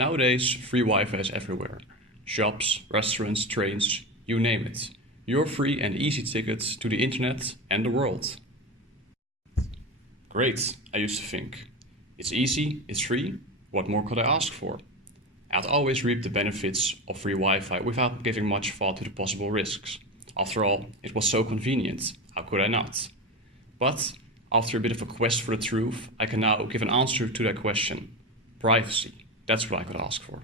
Nowadays, free Wi-Fi is everywhere. Shops, restaurants, trains, you name it. Your free and easy ticket to the internet and the world. Great, I used to think. It's easy, it's free, what more could I ask for? I'd always reap the benefits of free Wi-Fi without giving much thought to the possible risks. After all, it was so convenient, how could I not? But, after a bit of a quest for the truth, I can now give an answer to that question. Privacy, that's what I could ask for.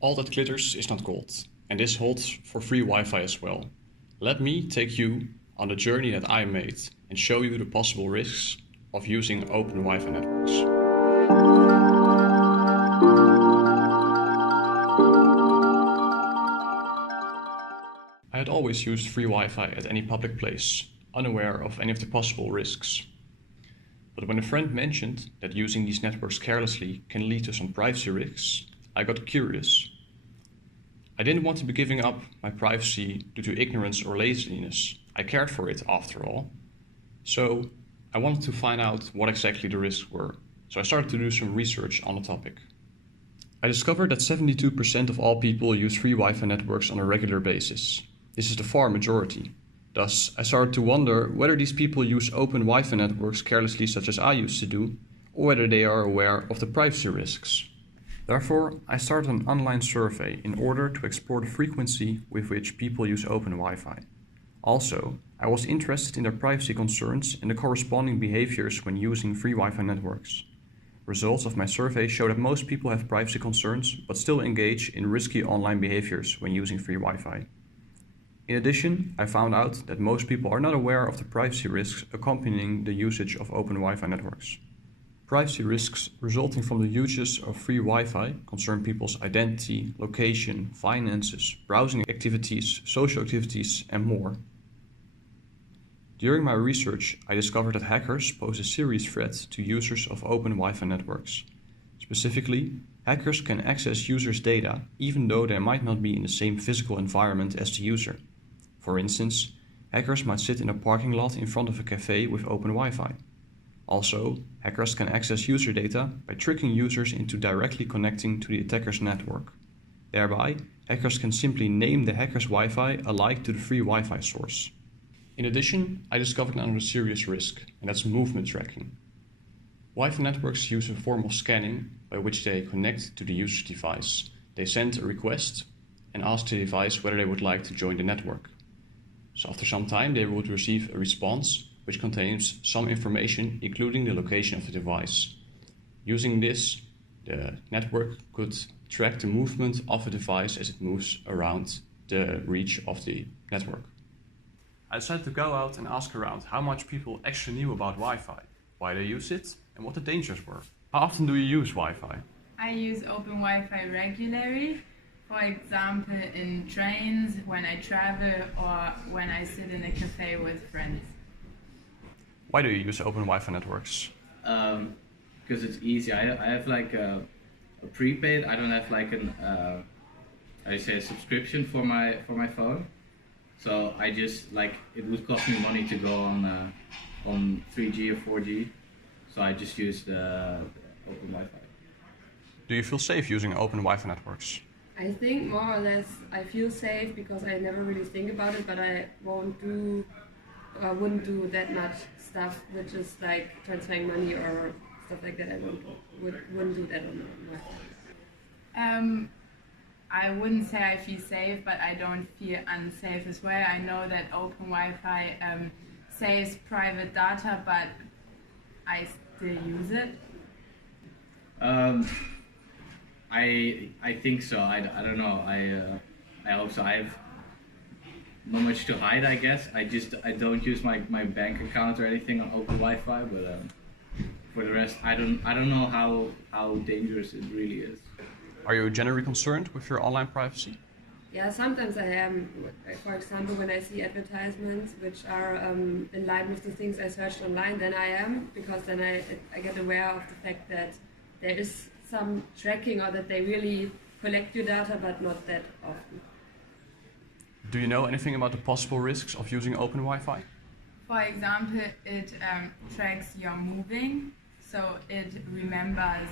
All that glitters is not gold, and this holds for free Wi-Fi as well. Let me take you on the journey that I made and show you the possible risks of using open Wi-Fi networks. I had always used free Wi-Fi at any public place, unaware of any of the possible risks. But when a friend mentioned that using these networks carelessly can lead to some privacy risks, I got curious. I didn't want to be giving up my privacy due to ignorance or laziness. I cared for it after all. So I wanted to find out what exactly the risks were. So I started to do some research on the topic. I discovered that 72% of all people use free Wi-Fi networks on a regular basis. This is the far majority. Thus, I started to wonder whether these people use open Wi-Fi networks carelessly such as I used to do, or whether they are aware of the privacy risks. Therefore, I started an online survey in order to explore the frequency with which people use open Wi-Fi. Also, I was interested in their privacy concerns and the corresponding behaviors when using free Wi-Fi networks. Results of my survey show that most people have privacy concerns but still engage in risky online behaviors when using free Wi-Fi. In addition, I found out that most people are not aware of the privacy risks accompanying the usage of open Wi-Fi networks. Privacy risks resulting from the uses of free Wi-Fi concern people's identity, location, finances, browsing activities, social activities, and more. During my research, I discovered that hackers pose a serious threat to users of open Wi-Fi networks. Specifically, hackers can access users' data even though they might not be in the same physical environment as the user. For instance, hackers might sit in a parking lot in front of a cafe with open Wi-Fi. Also, hackers can access user data by tricking users into directly connecting to the attacker's network. Thereby, hackers can simply name the hacker's Wi-Fi alike to the free Wi-Fi source. In addition, I discovered another serious risk, and that's movement tracking. Wi-Fi networks use a form of scanning by which they connect to the user's device. They send a request and ask the device whether they would like to join the network. So after some time they would receive a response which contains some information including the location of the device. Using this, the network could track the movement of a device as it moves around the reach of the network. I decided to go out and ask around how much people actually knew about Wi-Fi, why they use it, and what the dangers were. How often do you use Wi-Fi? I use open Wi-Fi regularly. For example, in trains, when I travel, or when I sit in a cafe with friends. Why do you use open Wi-Fi networks? Because it's easy. I have like a prepaid. I don't have like a subscription for my phone. So I just it would cost me money to go on 3G or 4G. So I just use the open Wi-Fi. Do you feel safe using open Wi-Fi networks? I think more or less I feel safe because I never really think about it, but I wouldn't do that much stuff which is like transferring money or stuff like that. I wouldn't do that on Wi-Fi. I wouldn't say I feel safe, but I don't feel unsafe as well. I know that open Wi-Fi saves private data, but I still use it. I think so. I don't know. I hope so. I have not much to hide, I guess. I don't use my bank account or anything on open Wi-Fi, but for the rest, I don't know how dangerous it really is. Are you generally concerned with your online privacy? Yeah, sometimes I am. For example, when I see advertisements which are in line with the things I searched online, then I am, because then I get aware of the fact that there is some tracking or that they really collect your data, but not that often. Do you know anything about the possible risks of using open Wi-Fi? For example, it tracks your moving, so it remembers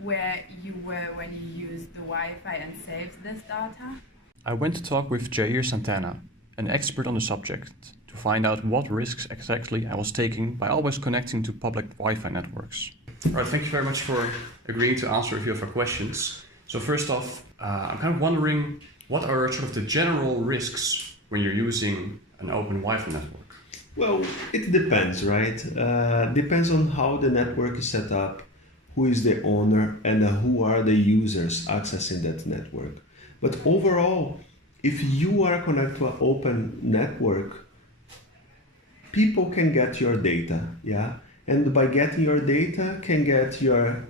where you were when you used the Wi-Fi and saved this data? I went to talk with Jair Santana, an expert on the subject, to find out what risks exactly I was taking by always connecting to public Wi-Fi networks. All right, thank you very much for agreeing to answer a few of our questions. So first off, I'm kind of wondering, what are sort of the general risks when you're using an open Wi-Fi network? Well, it depends, right? Depends on how the network is set up, who is the owner, and who are the users accessing that network. But overall, if you are connected to an open network, people can get your data, yeah? And by getting your data, can get your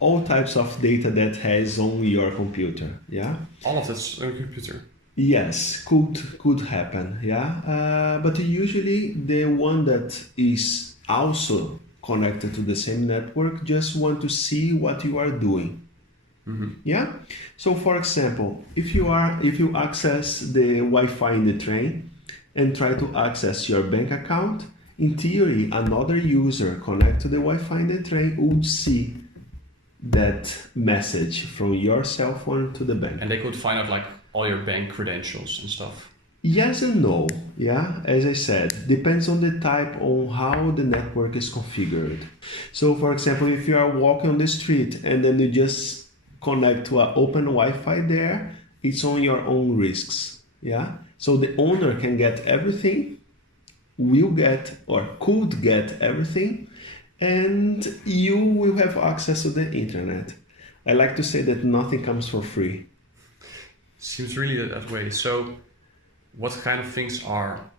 all types of data that has on your computer, yeah? All of this on your computer? Yes, could happen, yeah? But usually the one that is also connected to the same network just want to see what you are doing. Mm-hmm. Yeah. So, for example, if you access the Wi-Fi in the train and try to access your bank account, in theory, another user connected to the Wi-Fi in the train would see that message from your cell phone to the bank. And they could find out like all your bank credentials and stuff. Yes and no. Yeah, as I said, depends on the type on how the network is configured. So, for example, if you are walking on the street and then you just connect to an open Wi-Fi there, it's on your own risks. Yeah. So the owner can get everything, will get or could get everything, and you will have access to the internet. I like to say that nothing comes for free. Seems really that way. So what kind of things are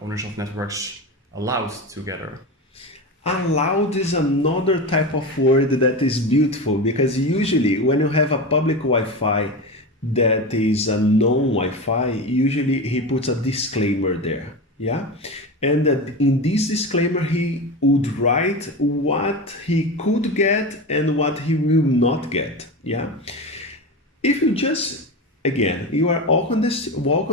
owners of networks allowed to gather? Allowed is another type of word that is beautiful, because usually when you have a public Wi-Fi that is a non-Wi-Fi, usually he puts a disclaimer there, yeah? And in this disclaimer he would write what he could get and what he will not get, yeah? If you just, again, you are walk on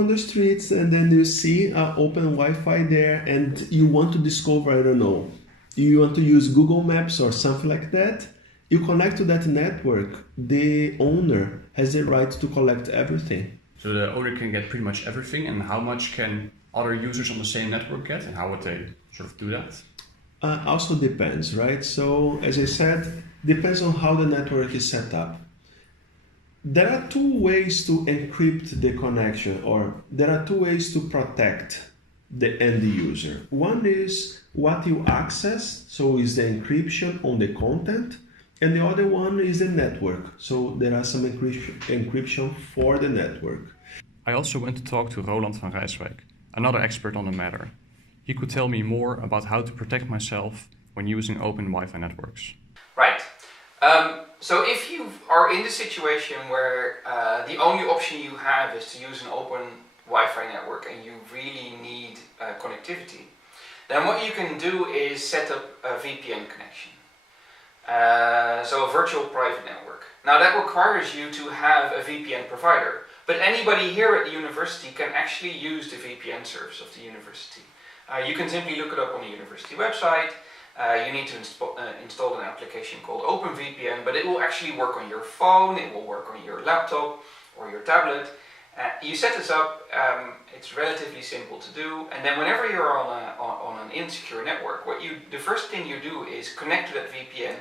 the streets and then you see an open Wi-Fi there and you want to discover, I don't know, you want to use Google Maps or something like that, you connect to that network, the owner has the right to collect everything. So the owner can get pretty much everything, and how much can other users on the same network get, and how would they sort of do that? Also depends, right? So as I said, depends on how the network is set up. There are two ways to encrypt the connection, or there are two ways to protect the end user. One is what you access, so is the encryption on the content, and the other one is the network. So there are some encryption for the network. I also went to talk to Roland van Rijswijk, another expert on the matter. He could tell me more about how to protect myself when using open Wi-Fi networks. Right. So if you are in the situation where the only option you have is to use an open Wi-Fi network and you really need connectivity, then what you can do is set up a VPN connection. So a virtual private network. Now that requires you to have a VPN provider, but anybody here at the university can actually use the VPN service of the university. You can simply look it up on the university website. You need to install an application called OpenVPN, but it will actually work on your phone, it will work on your laptop or your tablet. You set this up, it's relatively simple to do, and then whenever you're on an insecure network, the first thing you do is connect to that VPN,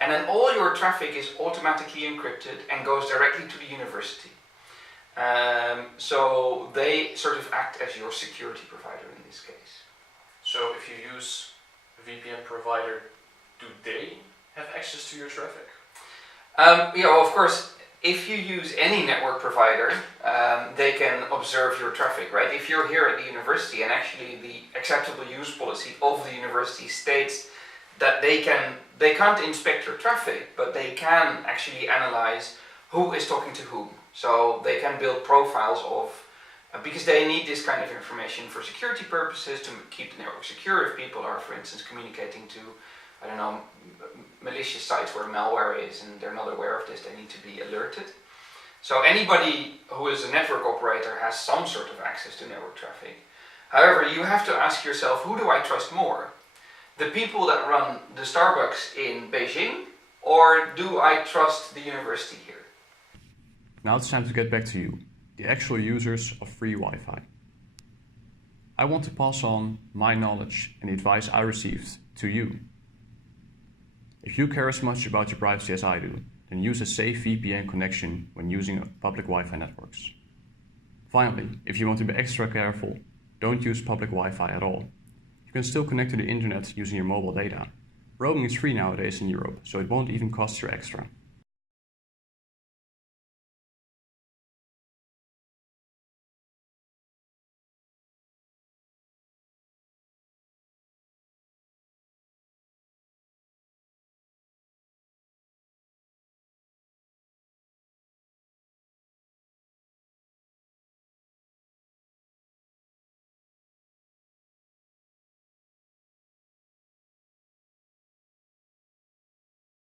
and then all your traffic is automatically encrypted and goes directly to the university. So they sort of act as your security provider in this case. So if you use a VPN provider, do they have access to your traffic? Yeah, well, of course, if you use any network provider, they can observe your traffic, right? If you're here at the university, and actually the acceptable use policy of the university states that they can't inspect your traffic, but they can actually analyze who is talking to whom. So they can build profiles of, because they need this kind of information for security purposes to keep the network secure. If people are, for instance, communicating to, I don't know, malicious sites where malware is and they're not aware of this, they need to be alerted. So anybody who is a network operator has some sort of access to network traffic. However, you have to ask yourself, who do I trust more? The people that run the Starbucks in Beijing, Or do I trust the university here? Now it's time to get back to you, the actual users of free Wi-Fi. I want to pass on my knowledge and the advice I received to you. If you care as much about your privacy as I do, then use a safe VPN connection when using public Wi-Fi networks. Finally, if you want to be extra careful, don't use public Wi-Fi at all. You can still connect to the internet using your mobile data. Roaming is free nowadays in Europe, so it won't even cost you extra.